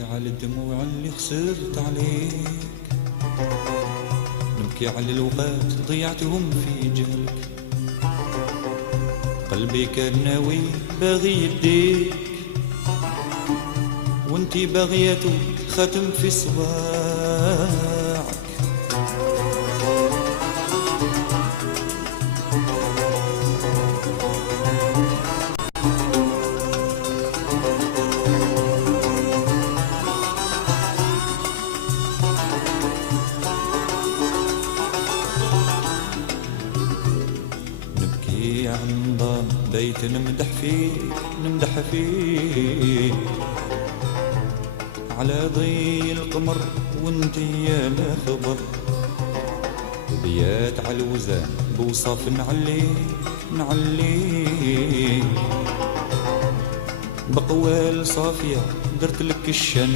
على الدموع اللي خسرت عليك، نبكي على الوقات ضيعتهم في جهلك. قلبي كان ناوي باغي يديك، وانتي باغياتو خاتم في صباعك. نبكي على النظام بيت نمدح فيك، على ضي القمر وانتي يا لا خبر. بيات على الوزان بوصف نعليك، بقوال صافية درت لك الشن.